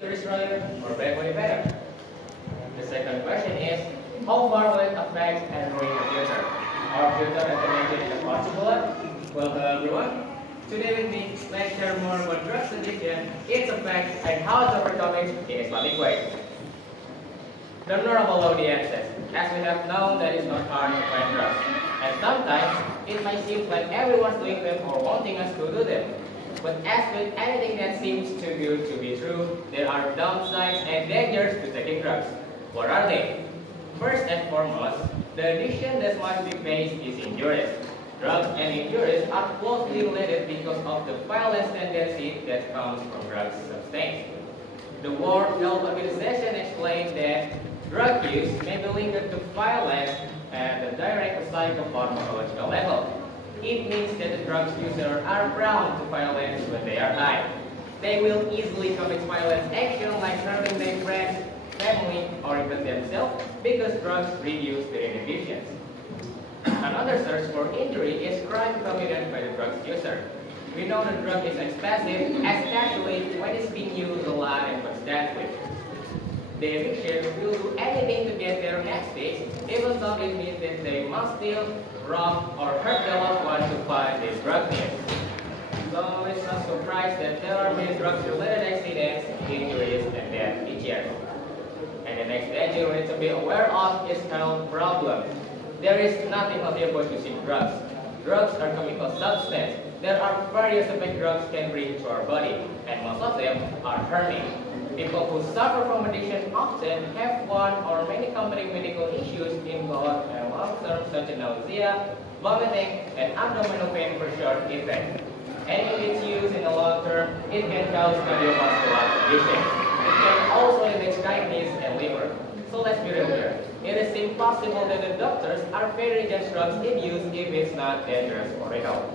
destroyer or bad for the better? The second question is, how far will it affect and ruin the future? Our future as I mentioned is possible. Well, hello everyone. Today with me, let's share more about drugs addiction, its effects, and how to overcome it in a public way. The normal audiences. As we have known, that it's not hard to find drugs. And sometimes, it might seem like everyone's doing them or wanting us to do them. But as with anything that seems too good to be true, there are downsides and dangers to taking drugs. What are they? First and foremost, the addiction that must be faced is injuries. Drugs and injuries are closely related because of the violence tendency that comes from drug substance. The World Health Organization explained that drug use may be linked to violence at the direct psychopharmacological level. It means that the drug users are prone to violence when they are high. They will easily commit violent action like hurting their friends, family, or even themselves because drugs reduce their inhibitions. Another source for injury is crime committed by the drug user. We know the drug is expensive, especially when it's being used a lot and constantly. The addiction will do anything to get their next fix, even though it means that they must steal, rob, or hurt their loved ones to find their drug needs. So it's not surprise that there are many drugs-related accidents, injuries, and death each year. And the next danger we need to be aware of is health problems. There is nothing illegal to using drugs. Drugs are chemical substances. There are various effects drugs can bring to our body, and most of them are harming. People who suffer from addiction often have one or many accompanying medical issues involved in long term such as nausea, vomiting, and abdominal pain for short effect. And if it's used in the long term, it can cause cardiovascular conditions. It can also damage kidneys and liver. So let's be real here. It is impossible that the doctors are very against drugs if used if it's not dangerous for the health.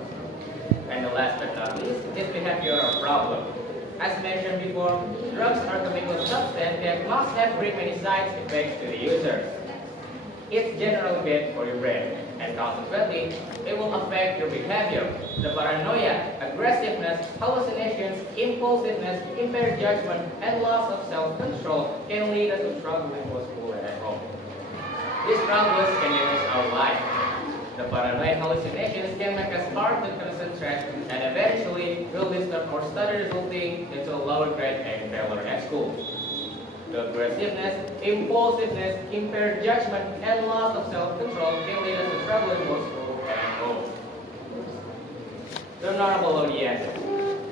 And the last but not least is behavioral problem. As mentioned before, drugs are chemical substances that must have very many side effects to the users. It's generally bad for your brain, and consequently, it will affect your behavior. The paranoia, aggressiveness, hallucinations, impulsiveness, impaired judgment, and loss of self-control can lead us to struggling both school and at home. These struggles can damage our life. The paranoid hallucinations can make us hard to concentrate and eventually will disturb our study resulting into a lower grade and failure at school. The aggressiveness, impulsiveness, impaired judgment, and loss of self-control can lead us to trouble in both school and at home. The normal audiences.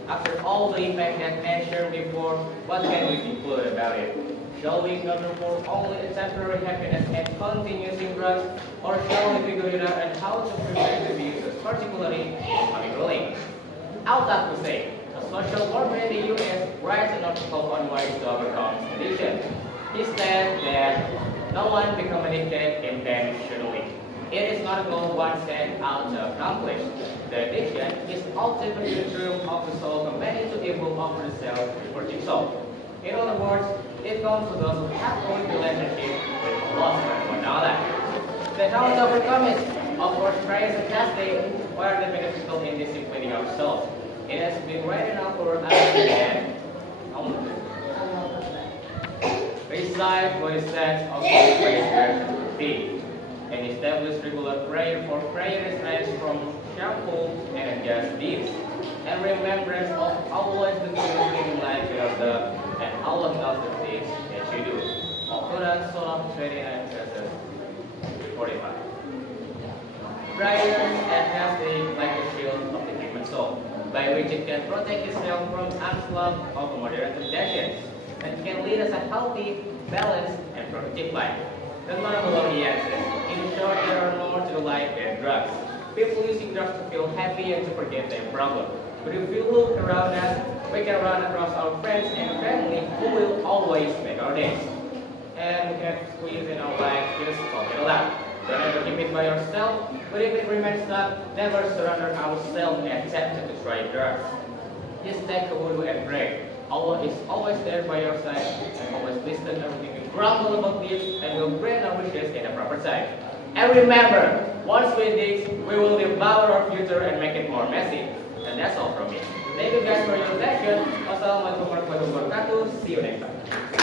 After all the impact that mentioned before, what can we conclude about it? Shall we cover for only a temporary happiness and continue using drugs, or shall we figure it out on how to prevent the abusers, particularly in public ruling? I would have to say, a social worker in the US writes an article on ways to overcome addiction. He said that no one becomes addicted intentionally. It is not a goal one set out to accomplish. The addiction is ultimately the dream of the soul commanded to evolve over the self-reporting soul. In other words, it comes to those who have a good relationship with Allah subhanahu wa ta'ala. Then how to overcome it? Of course, prayer and fasting are the beneficial in disciplining ourselves. It has been written out for us that recite what is said of the prayer routine and establish regular prayer for prayer is from shameful and unjust deeds. And remembrance of Allah is the true in life hereafter, and Allah knows the things that you do. Al-Quran Surah 29 verses 45. Prayer and fasting like a shield of the human soul, by which it can protect itself from onslaught of moderate temptations, and can lead us a healthy, balanced, and productive life. The normal audiences. In short, there are no more to life than drugs. People using drugs to feel happy and to forget their problem. But if we look around us, we can run across our friends and family who will always make our days. And we can squeeze in our life, just talk it aloud. Don't ever keep it by yourself, but if it remains stuck, never surrender ourselves and attempt to try drugs. Just take a wudu and pray. Allah is always there by your side and always listen to everything you grumble about this and will grant our wishes in the proper time. And remember, once we dig, we will devour our future and make it more messy. And that's all from me. Thank you guys for your attention. Wassalamualaikum warahmatullahi wabarakatuh. See you next time.